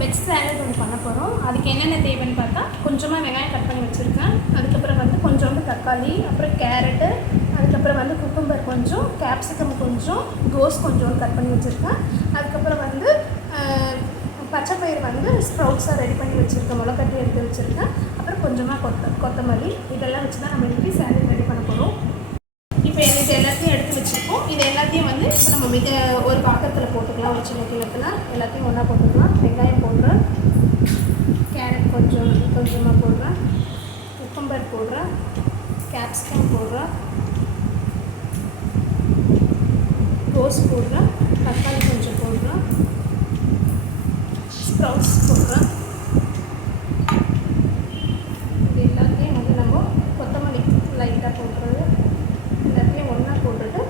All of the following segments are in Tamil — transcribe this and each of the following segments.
வெஜ் சாலட் ஒன்று பண்ண போகிறோம். அதுக்கு என்னென்ன தேவைன்னு பார்த்தா, கொஞ்சமாக வெங்காயம் கட் பண்ணி வச்சுருக்கேன். அதுக்கப்புறம் வந்து கொஞ்சோண்டு தக்காளி, அப்புறம் கேரட்டு, அதுக்கப்புறம் வந்து குக்கும்பர் கொஞ்சம், கேப்சிகம் கொஞ்சம், கோஸ் கொஞ்சோண்டு கட் பண்ணி வச்சுருக்கேன். அதுக்கப்புறம் வந்து பச்சைப்பயிறு வந்து ஸ்ப்ரவுட்ஸாக ரெடி பண்ணி வச்சுருக்கேன், முளைக்கட்டி எடுத்து வச்சுருக்கேன். அப்புறம் கொஞ்சமாக கொத்தமல்லி, இதெல்லாம் வச்சு தான் நம்ம இன்றைக்கி சாலட் ரெடி பண்ண போகிறோம். இப்போ இது எல்லாத்தையும் எடுத்து வச்சுருக்கோம். இது எல்லாத்தையும் வந்து இப்போ நம்ம ஒரு பாத்திரத்தில் போட்டுக்கலாம். ஒரு சின்ன கிணத்துல எல்லாத்தையும் ஒன்றா போட்டுக்கலாம். வெங்காயம் போடுறேன், கேரட் கொஞ்சமாக போடுறேன், குக்கும்பர் போடுறேன், கேப்சிகம் போடுறேன், கோஸ் போடுறேன், தக்காளி கொஞ்சம் போடுறேன், ஸ்ப்ரவுட்ஸ் போடுறேன். இது எல்லாத்தையும் வந்து நம்ம கொத்தமல்லி லைட்டாக போடுறது, எல்லாத்தையும் ஒன்றா போட்டுட்டு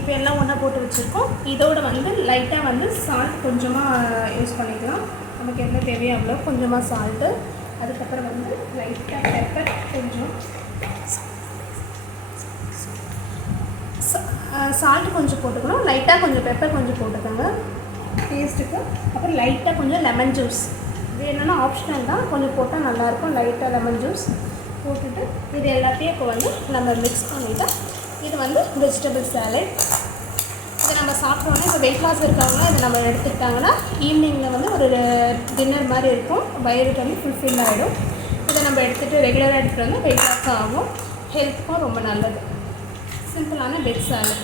இப்போ எல்லாம் ஒன்றா போட்டு வச்சுருக்கோம். இதோடு வந்து லைட்டாக வந்து சால்ட் கொஞ்சமாக யூஸ் பண்ணிக்கலாம். நமக்கு என்ன தேவையோ அவ்வளோ கொஞ்சமாக சால்ட்டு, அதுக்கப்புறம் வந்து லைட்டாக பெப்பர் கொஞ்சம், சால்ட்டு கொஞ்சம் போட்டுக்கணும், லைட்டாக கொஞ்சம் பெப்பர் கொஞ்சம் போட்டுக்கோங்க டேஸ்ட்டுக்கு. அப்புறம் லைட்டாக கொஞ்சம் லெமன் ஜூஸ், இது என்னென்னா ஆப்ஷனல் தான், கொஞ்சம் போட்டால் நல்லாயிருக்கும். லைட்டாக லெமன் ஜூஸ் போட்டுட்டு இது எல்லாத்தையும் இப்போ வந்து நம்ம மிக்ஸ் பண்ணிவிட்டு, இது வந்து வெஜிடபிள் சாலட். இதை நம்ம சாப்பிட்டோன்னே இப்போ வெயிட் லாஸ் இருக்காங்கன்னா இதை நம்ம எடுத்துக்கிட்டாங்கன்னா ஈவினிங்கில் வந்து ஒரு டின்னர் மாதிரி இருக்கும், வயிறு வந்து ஃபுல்ஃபில் ஆகிடும். இதை நம்ம எடுத்துகிட்டு ரெகுலராக எடுத்துகிட்டு வந்து வெயிட் லாஸ் ஆகும், ஹெல்த்துக்கும் ரொம்ப நல்லது. சிம்பிளான வெஜ் சாலட்.